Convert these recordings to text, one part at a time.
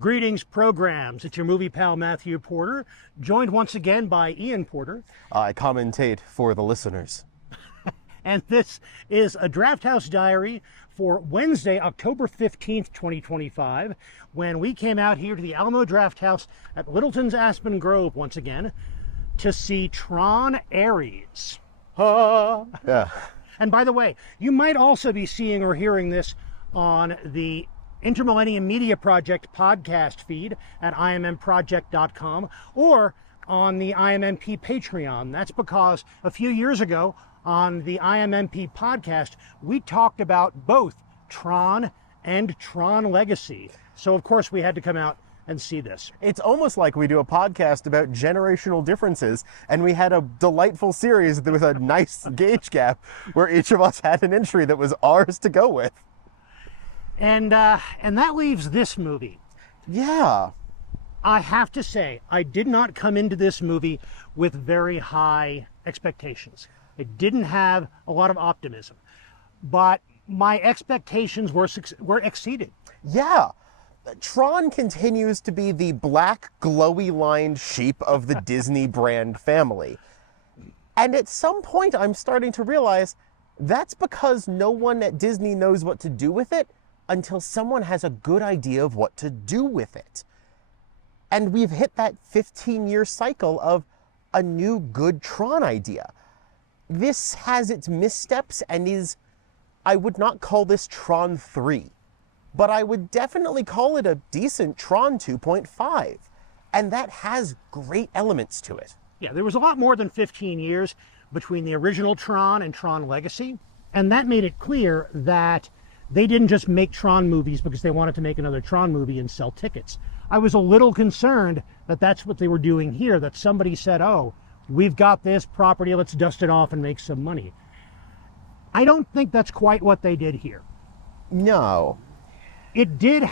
Greetings, programs. It's your movie pal, Matthew Porter, joined once again by Ian Porter. I commentate for the listeners. And this is a Drafthouse Diary for Wednesday, October 15th, 2025, when we came out here to the Alamo Drafthouse at Littleton's Aspen Grove once again to see TRON ARES. Yeah. And by the way, you might also be seeing or hearing this on the Inter-Millennium Media Project podcast feed at immproject.com or on the IMMP Patreon. That's because a few years ago on the IMMP podcast, we talked about both TRON and TRON Legacy. So of course we had to come out and see this. It's almost like we do a podcast about generational differences, and we had a delightful series with a nice gauge gap where each of us had an entry that was ours to go with. And that leaves this movie. Yeah. I have to say, I did not come into this movie with very high expectations. I didn't have a lot of optimism, but my expectations were exceeded. Yeah. TRON continues to be the black, glowy-lined sheep of the Disney brand family. And at some point, I'm starting to realize that's because no one at Disney knows what to do with it until someone has a good idea of what to do with it. And we've hit that 15-year cycle of a new good TRON idea. This has its missteps and is, I would not call this TRON 3, but I would definitely call it a decent TRON 2.5. And that has great elements to it. Yeah, there was a lot more than 15 years between the original TRON and TRON Legacy, and that made it clear that they didn't just make TRON movies because they wanted to make another TRON movie and sell tickets. I was a little concerned that that's what they were doing here, that somebody said, oh, we've got this property, let's dust it off and make some money. I don't think that's quite what they did here. No. It did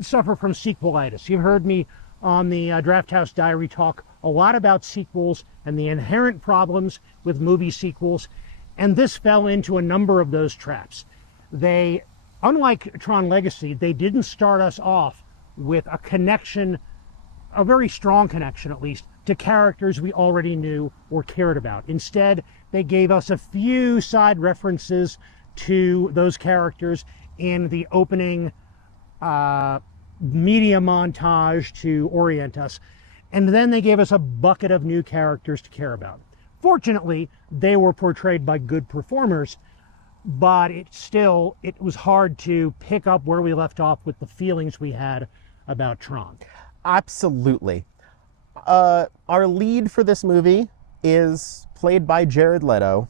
suffer from sequelitis. You've heard me on the Drafthouse Diary talk a lot about sequels and the inherent problems with movie sequels, and this fell into a number of those traps. Unlike TRON Legacy, they didn't start us off with a connection, a very strong connection at least, to characters we already knew or cared about. Instead, they gave us a few side references to those characters in the opening media montage to orient us, and then they gave us a bucket of new characters to care about. Fortunately, they were portrayed by good performers, but it was hard to pick up where we left off with the feelings we had about TRON. Absolutely. Our lead for this movie is played by Jared Leto,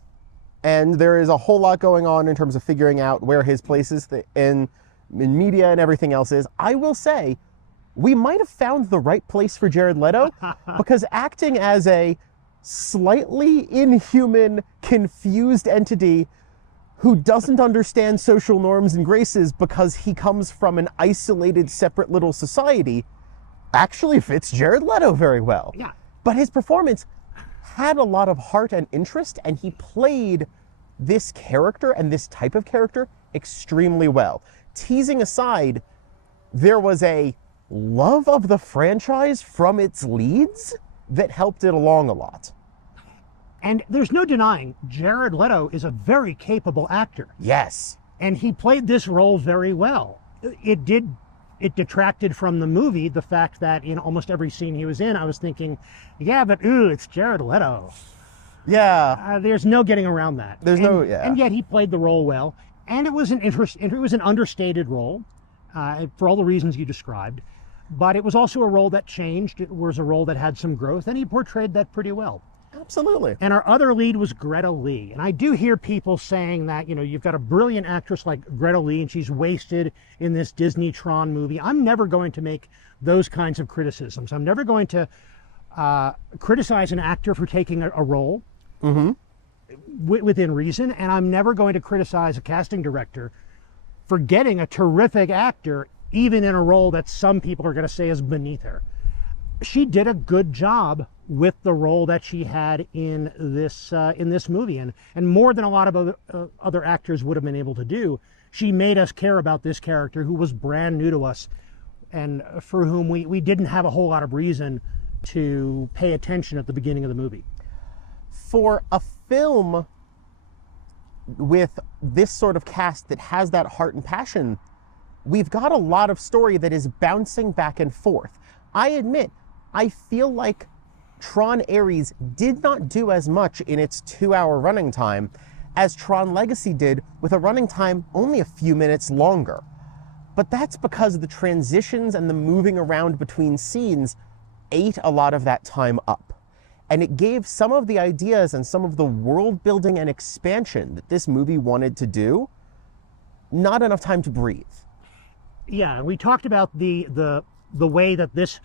and there is a whole lot going on in terms of figuring out where his place is in media and everything else is. I will say, we might have found the right place for Jared Leto, because acting as a slightly inhuman, confused entity who doesn't understand social norms and graces because he comes from an isolated, separate little society actually fits Jared Leto very well. Yeah. But his performance had a lot of heart and interest, and he played this character and this type of character extremely well. Teasing aside, there was a love of the franchise from its leads that helped it along a lot. And there's no denying, Jared Leto is a very capable actor. Yes. And he played this role very well. It detracted from the movie, the fact that in almost every scene he was in, I was thinking, yeah, but it's Jared Leto. Yeah. There's no getting around that. And yet he played the role well. And it was an understated role, for all the reasons you described. But it was also a role that changed. It was a role that had some growth, and he portrayed that pretty well. Absolutely. And our other lead was Greta Lee. And I do hear people saying that, you've got a brilliant actress like Greta Lee and she's wasted in this Disney TRON movie. I'm never going to make those kinds of criticisms. I'm never going to criticize an actor for taking a role within reason. And I'm never going to criticize a casting director for getting a terrific actor, even in a role that some people are going to say is beneath her. She did a good job with the role that she had in this movie, and more than a lot of other actors would have been able to do. She made us care about this character who was brand new to us and for whom we didn't have a whole lot of reason to pay attention at the beginning of the movie. For a film with this sort of cast that has that heart and passion, we've got a lot of story that is bouncing back and forth. I admit, I feel like Tron Ares did not do as much in its 2-hour running time as Tron Legacy did, with a running time only a few minutes longer. But that's because the transitions and the moving around between scenes ate a lot of that time up. And it gave some of the ideas and some of the world building and expansion that this movie wanted to do not enough time to breathe. Yeah, we talked about the way that this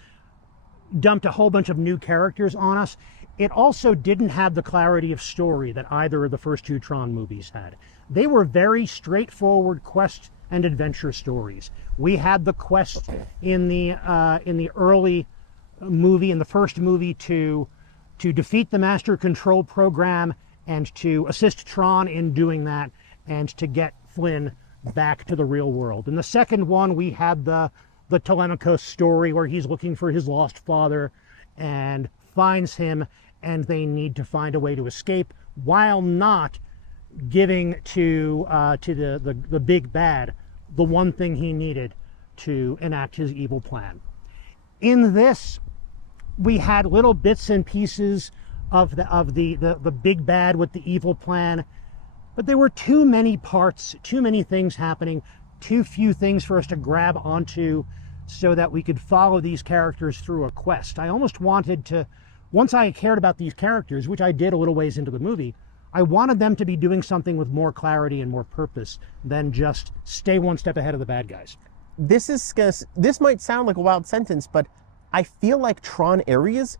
dumped a whole bunch of new characters on us. It also didn't have the clarity of story that either of the first two Tron movies had. They were very straightforward quest and adventure stories. We had the quest in the early movie, in the first movie, to defeat the Master Control Program and to assist Tron in doing that, and to get Flynn back to the real world. In the second one, we had the Telemachus story where he's looking for his lost father and finds him, and they need to find a way to escape while not giving to the big bad the one thing he needed to enact his evil plan. In this, we had little bits and pieces of the big bad with the evil plan, but there were too many parts, too many things happening, too few things for us to grab onto so that we could follow these characters through a quest. I almost wanted to, once I cared about these characters, which I did a little ways into the movie, I wanted them to be doing something with more clarity and more purpose than just stay one step ahead of the bad guys. This might sound like a wild sentence, but I feel like Tron Ares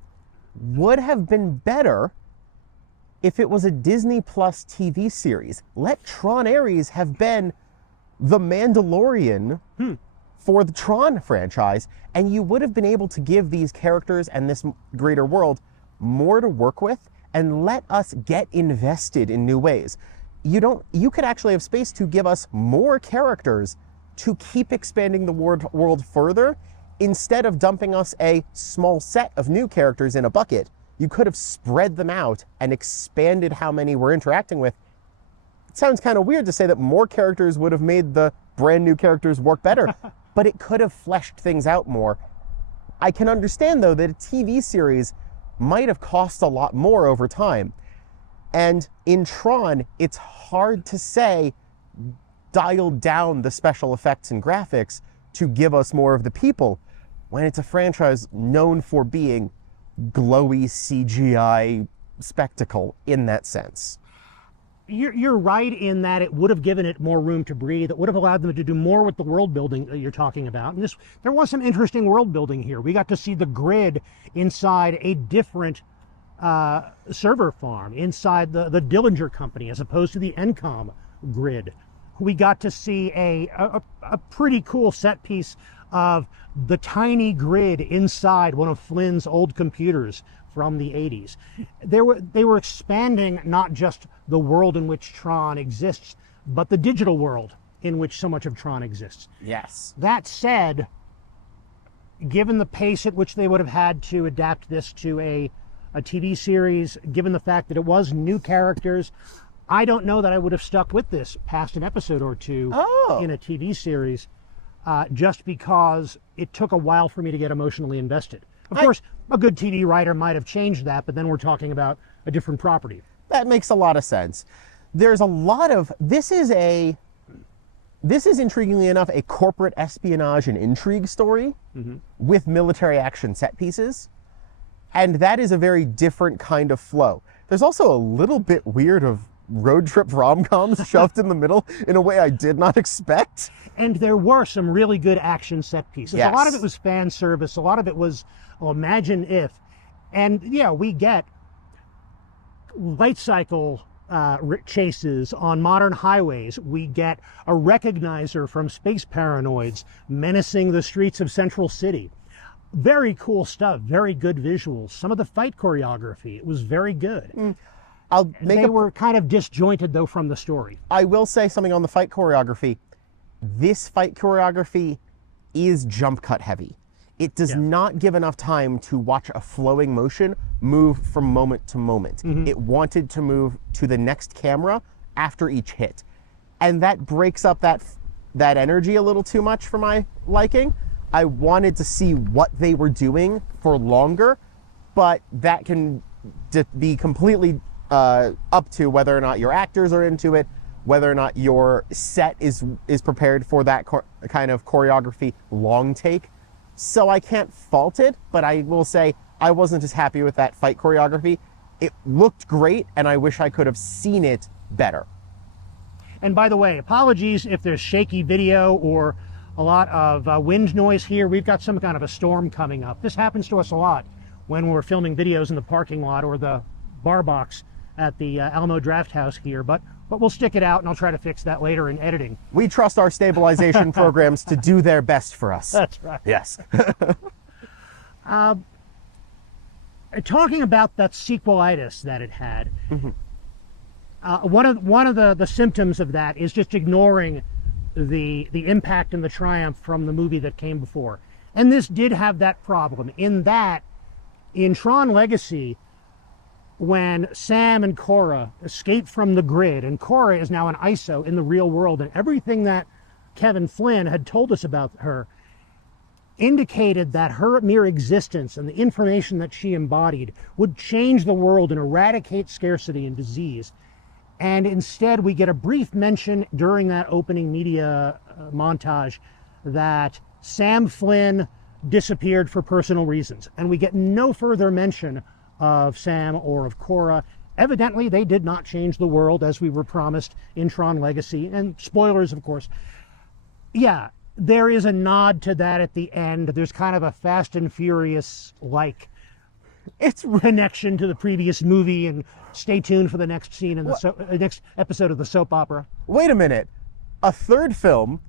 would have been better if it was a Disney Plus TV series. Let Tron Ares have been the Mandalorian for the Tron franchise, and you would have been able to give these characters and this greater world more to work with and let us get invested in new ways. You could actually have space to give us more characters to keep expanding the world further. Instead of dumping us a small set of new characters in a bucket, you could have spread them out and expanded how many we're interacting with. It sounds kind of weird to say that more characters would have made the brand new characters work better, but it could have fleshed things out more. I can understand, though, that a TV series might have cost a lot more over time. And in Tron, it's hard to say dial down the special effects and graphics to give us more of the people when it's a franchise known for being glowy CGI spectacle in that sense. You're right in that it would have given it more room to breathe. It would have allowed them to do more with the world building that you're talking about. And there was some interesting world building here. We got to see the grid inside a different server farm, inside the Dillinger Company, as opposed to the Encom grid. We got to see a pretty cool set piece of the tiny grid inside one of Flynn's old computers from the 80s. They were expanding not just the world in which Tron exists, but the digital world in which so much of Tron exists. Yes. That said, given the pace at which they would have had to adapt this to a TV series, given the fact that it was new characters, I don't know that I would have stuck with this past an episode or two in a TV series, just because it took a while for me to get emotionally invested. Of course, a good TV writer might have changed that, but then we're talking about a different property. That makes a lot of sense. There's a lot of, this is intriguingly enough a corporate espionage and intrigue story with military action set pieces. And that is a very different kind of flow. There's also a little bit weird of road trip rom-coms shoved in the middle in a way I did not expect. And there were some really good action set pieces. Yes. A lot of it was fan service. A lot of it was, well, imagine if. And yeah, we get light cycle chases on modern highways. We get a recognizer from Space Paranoids menacing the streets of Central City. Very cool stuff, very good visuals. Some of the fight choreography, it was very good. They were kind of disjointed, though, from the story. I will say something on the fight choreography. This fight choreography is jump cut heavy. It does not give enough time to watch a flowing motion move from moment to moment. It wanted to move to the next camera after each hit. And that breaks up that energy a little too much for my liking. I wanted to see what they were doing for longer, but that can be completely up to whether or not your actors are into it, whether or not your set is prepared for that kind of choreography long take. So I can't fault it, but I will say I wasn't as happy with that fight choreography. It looked great, and I wish I could have seen it better. And by the way, apologies if there's shaky video or a lot of wind noise here. We've got some kind of a storm coming up. This happens to us a lot when we're filming videos in the parking lot or the bar box at the Alamo Drafthouse here, but we'll stick it out, and I'll try to fix that later in editing. We trust our stabilization programs to do their best for us. That's right. Yes. Talking about that sequelitis that it had, one of the symptoms of that is just ignoring the impact and the triumph from the movie that came before. And this did have that problem in that in Tron Legacy, when Sam and Cora escape from the grid, and Cora is now an ISO in the real world, and everything that Kevin Flynn had told us about her indicated that her mere existence and the information that she embodied would change the world and eradicate scarcity and disease. And instead, we get a brief mention during that opening media montage that Sam Flynn disappeared for personal reasons. And we get no further mention of Sam or of Cora. Evidently, they did not change the world as we were promised in Tron Legacy. And spoilers, of course. Yeah, there is a nod to that at the end. There's kind of a Fast and Furious-like connection to the previous movie, and stay tuned for the next scene in the next episode of the soap opera. Wait a minute. A third film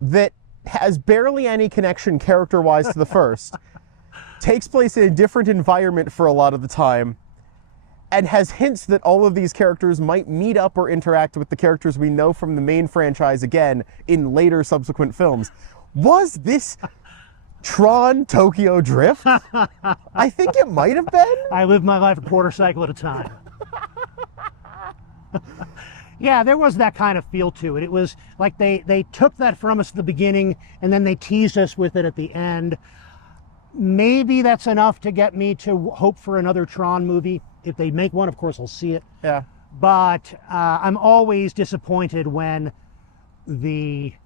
that has barely any connection character-wise to the first takes place in a different environment for a lot of the time, and has hints that all of these characters might meet up or interact with the characters we know from the main franchise again in later subsequent films. Was this Tron Tokyo Drift? I think it might have been. I live my life a quarter cycle at a time. Yeah, there was that kind of feel to it. It was like they took that from us at the beginning, and then they teased us with it at the end. Maybe that's enough to get me to hope for another Tron movie. If they make one, of course, I'll see it. Yeah. But I'm always disappointed when a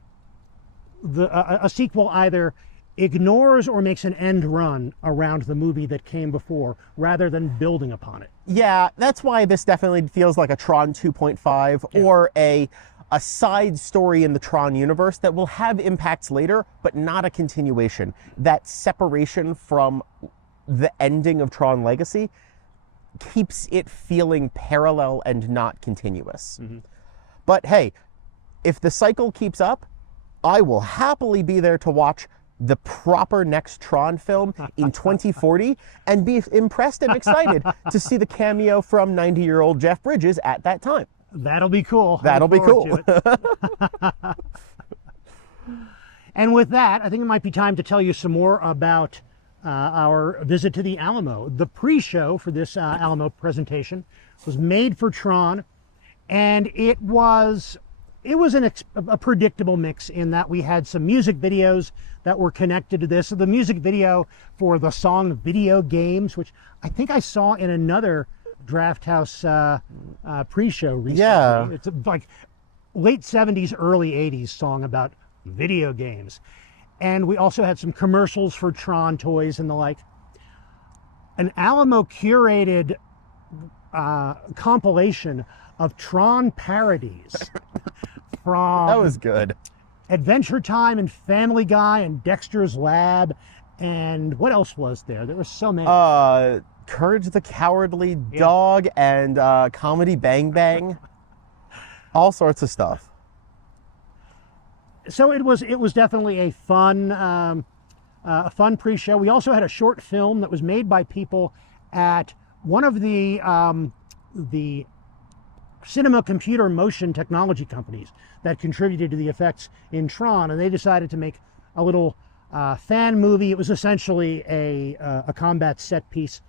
sequel either ignores or makes an end run around the movie that came before, rather than building upon it. Yeah, that's why this definitely feels like a Tron 2.5 or a side story in the Tron universe that will have impacts later, but not a continuation. That separation from the ending of Tron Legacy keeps it feeling parallel and not continuous. But hey, if the cycle keeps up, I will happily be there to watch the proper next Tron film in 2040 and be impressed and excited to see the cameo from 90-year-old Jeff Bridges at that time. That'll be cool. That'll be cool. And with that, I think it might be time to tell you some more about our visit to the Alamo. The pre-show for this Alamo presentation was made for Tron, and it was a predictable mix in that we had some music videos that were connected to this. So the music video for the song Video Games, which I think I saw in another Drafthouse pre-show recently. Yeah. It's like late 70s, early 80s song about video games. And we also had some commercials for Tron toys and the like. An Alamo curated compilation of Tron parodies from That was good. Adventure Time and Family Guy and Dexter's Lab, and what else was there? There were so many. Courage the Cowardly Dog and Comedy Bang Bang. All sorts of stuff. So it was definitely a fun pre-show. We also had a short film that was made by people at one of the cinema computer motion technology companies that contributed to the effects in Tron, and they decided to make a little fan movie. It was essentially a combat set piece,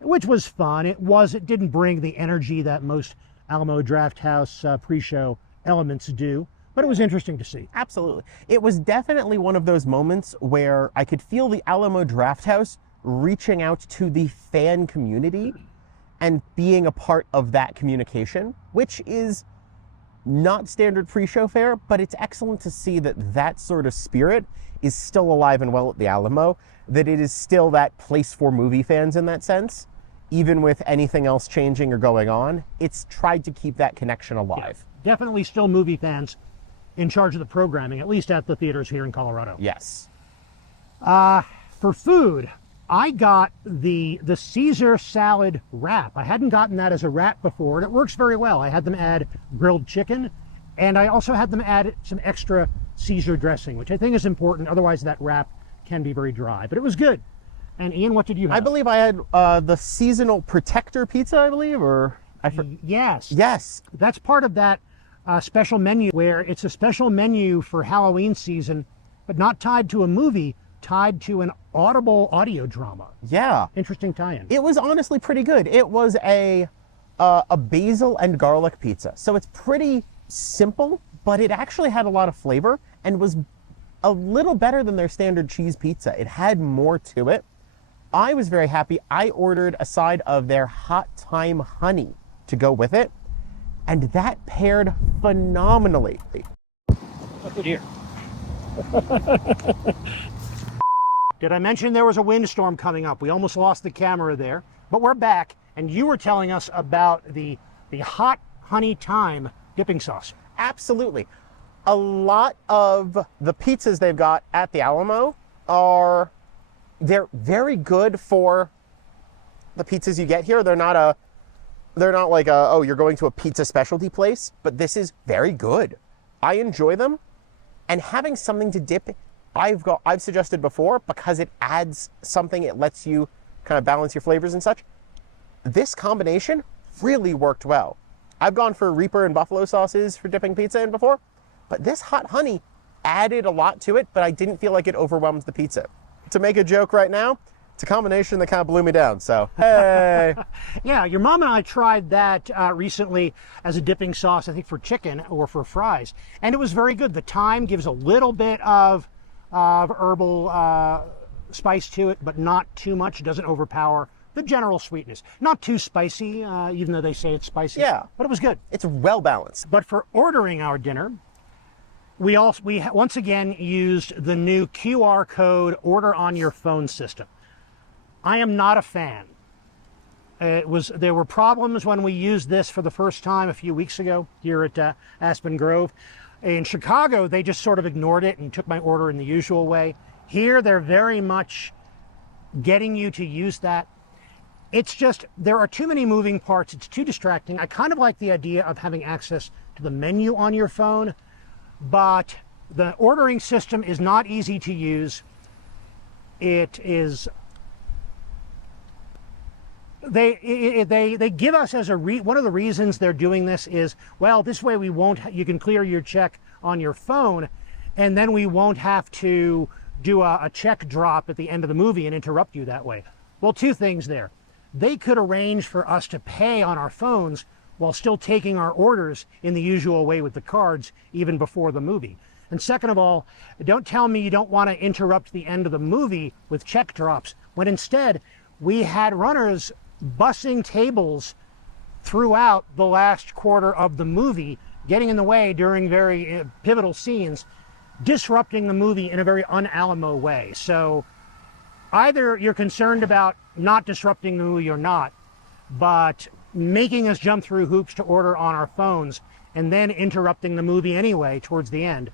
which was fun. It didn't bring the energy that most Alamo Drafthouse pre-show elements do, but it was interesting to see. Absolutely. It was definitely one of those moments where I could feel the Alamo Drafthouse reaching out to the fan community and being a part of that communication, which is not standard pre-show fare, but it's excellent to see that that sort of spirit is still alive and well at the Alamo, that it is still that place for movie fans in that sense. Even with anything else changing or going on, it's tried to keep that connection alive. Yeah, definitely still movie fans in charge of the programming, at least at the theaters here in Colorado. Yes. For food, I got the Caesar salad wrap. I hadn't gotten that as a wrap before, and it works very well. I had them add grilled chicken, and I also had them add some extra Caesar dressing, which I think is important. Otherwise, that wrap can be very dry, but it was good. And Ian, what did you have? I believe I had the seasonal protector pizza, I believe, or... Yes. Yes. That's part of that special menu, where it's a special menu for Halloween season, but not tied to a movie, tied to an audible audio drama. Yeah. Interesting tie-in. It was honestly pretty good. It was a basil and garlic pizza. So it's pretty simple, but it actually had a lot of flavor and was a little better than their standard cheese pizza. It had more to it. I was very happy. I ordered a side of their hot thyme honey to go with it, and that paired phenomenally. Oh dear. Did I mention there was a windstorm coming up? We almost lost the camera there, but we're back, and you were telling us about the hot honey thyme dipping sauce. Absolutely. A lot of the pizzas they've got at the Alamo they're very good for the pizzas you get here. They're not like oh, you're going to a pizza specialty place, but this is very good. I enjoy them, and having something to dip, I've suggested before, because it adds something, it lets you kind of balance your flavors and such. This combination really worked well. I've gone for Reaper and buffalo sauces for dipping pizza in before, but this hot honey added a lot to it, but I didn't feel like it overwhelmed the pizza. To make a joke right now, it's a combination that kind of blew me down, so hey. Yeah, your mom and I tried that recently as a dipping sauce, I think for chicken or for fries, and it was very good. The thyme gives a little bit of herbal spice to it, but not too much. It doesn't overpower the general sweetness. Not too spicy, even though they say it's spicy. Yeah. But it was good. It's well balanced. But for ordering our dinner, we once again used the new QR code order on your phone system. I am not a fan. There were problems when we used this for the first time a few weeks ago here at Aspen Grove. In Chicago, they just sort of ignored it and took my order in the usual way. Here, they're very much getting you to use that. It's just, there are too many moving parts. It's too distracting. I kind of like the idea of having access to the menu on your phone, but the ordering system is not easy to use. It is... They give us as one of the reasons they're doing this is, well, this way you can clear your check on your phone, and then we won't have to do a check drop at the end of the movie and interrupt you that way. Well, two things there. They could arrange for us to pay on our phones while still taking our orders in the usual way with the cards, even before the movie. And second of all, don't tell me you don't want to interrupt the end of the movie with check drops, when instead we had runners bussing tables throughout the last quarter of the movie, getting in the way during very pivotal scenes, disrupting the movie in a very un-Alamo way. So either you're concerned about not disrupting the movie or not, but making us jump through hoops to order on our phones and then interrupting the movie anyway towards the end.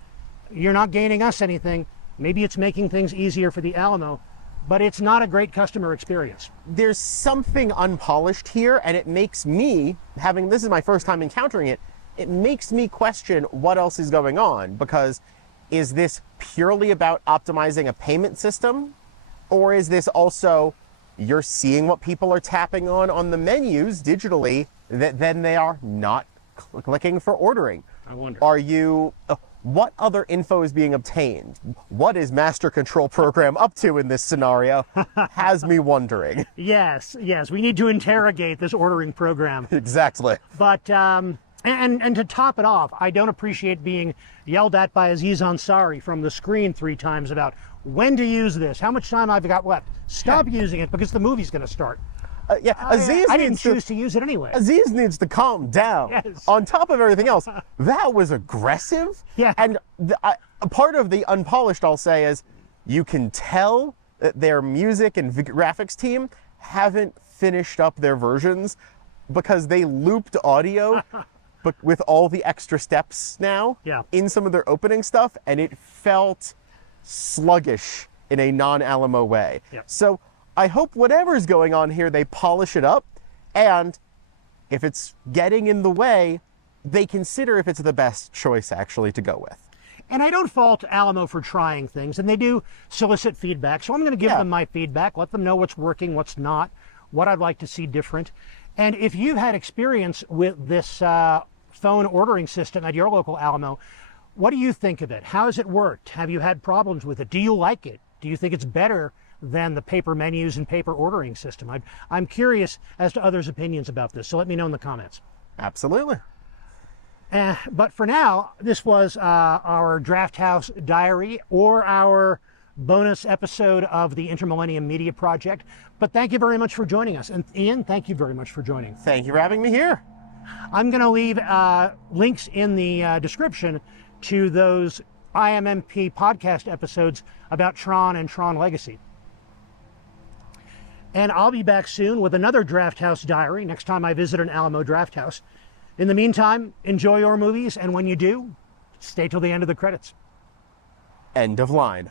You're not gaining us anything. Maybe it's making things easier for the Alamo, but it's not a great customer experience. There's something unpolished here, and it makes me, this is my first time encountering it, it makes me question what else is going on, because is this purely about optimizing a payment system? Or is this also, you're seeing what people are tapping on the menus digitally, that then they are not clicking for ordering? I wonder. what other info is being obtained? What is Master Control Program up to in this scenario? Has me wondering. Yes, we need to interrogate this ordering program. Exactly. But, and to top it off, I don't appreciate being yelled at by Aziz Ansari from the screen 3 times about when to use this, how much time I've got left. Stop using it because the movie's going to start. Aziz I didn't choose to use it anyway. Aziz needs to calm down. Yes. On top of everything else, that was aggressive. Yeah. And a part of the unpolished, I'll say, is you can tell that their music and graphics team haven't finished up their versions because they looped audio but with all the extra steps now in some of their opening stuff, and it felt sluggish in a non-Alamo way. Yeah. So I hope whatever's going on here, they polish it up, and if it's getting in the way, they consider if it's the best choice actually to go with. And I don't fault Alamo for trying things, and they do solicit feedback, so I'm going to give them my feedback, let them know what's working, what's not, what I'd like to see different. And if you've had experience with this phone ordering system at your local Alamo, what do you think of it? How has it worked? Have you had problems with it? Do you like it? Do you think it's better than the paper menus and paper ordering system? I'm curious as to others' opinions about this, so let me know in the comments. Absolutely. But for now, this was our Drafthouse Diary, or our bonus episode of the Inter-Millennium Media Project. But thank you very much for joining us. And Ian, thank you very much for joining. Thank you for having me here. I'm going to leave links in the description to those IMMP podcast episodes about TRON and TRON Legacy. And I'll be back soon with another Drafthouse Diary next time I visit an Alamo Drafthouse. In the meantime, enjoy your movies, and when you do, stay till the end of the credits. End of line.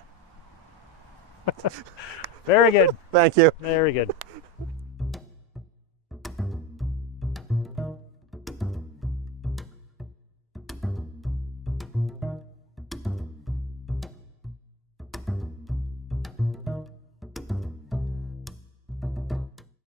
Very good. Thank you. Very good.